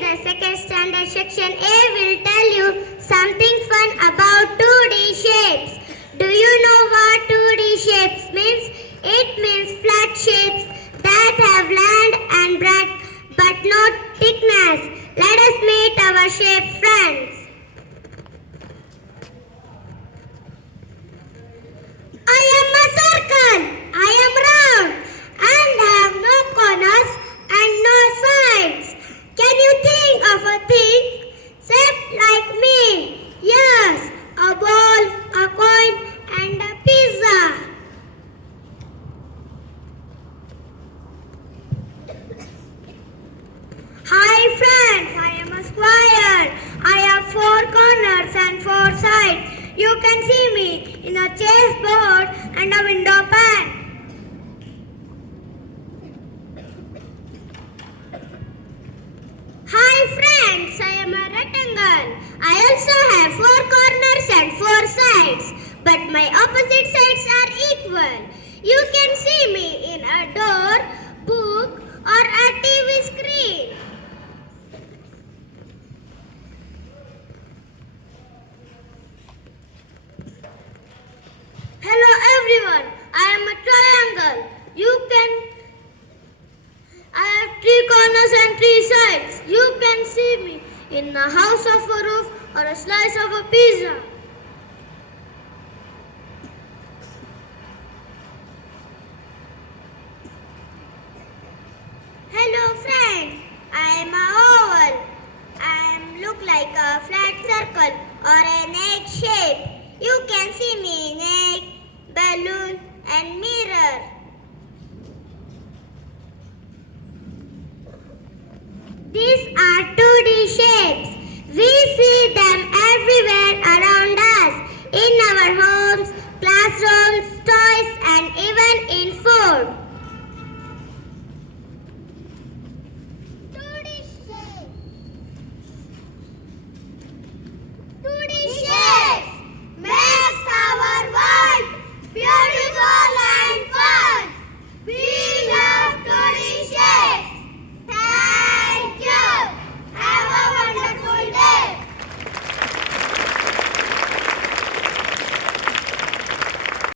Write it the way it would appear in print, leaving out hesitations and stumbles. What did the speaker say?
the second standard section A will tell you something fun about 2D shapes. Do you know what 2D shapes means? It means flat shapes that have land and breadth but not thickness. Let us meet our shape friends. I am a circle. I am round and have no corners and no sides. Can you think of a thing shaped like me? Yes, a ball, a coin, and a pizza. Hi friends, I am a square. I have 4 corners and 4 sides. You can see me in a chessboard and a window pane. Hi friends, I am a rectangle. I also have 4 corners and 4 sides, but my opposite sides are equal. You can see me in a door, book, or a TV screen. Hello everyone, I am a triangle. I have 3 corners and 3 sides. You can see me in a house of a roof or a slice of a pizza. Hello friends, I am a oval. I look like a flat circle or an egg shape. You can see me in egg, balloon and mirror. These are 2D shapes. We see them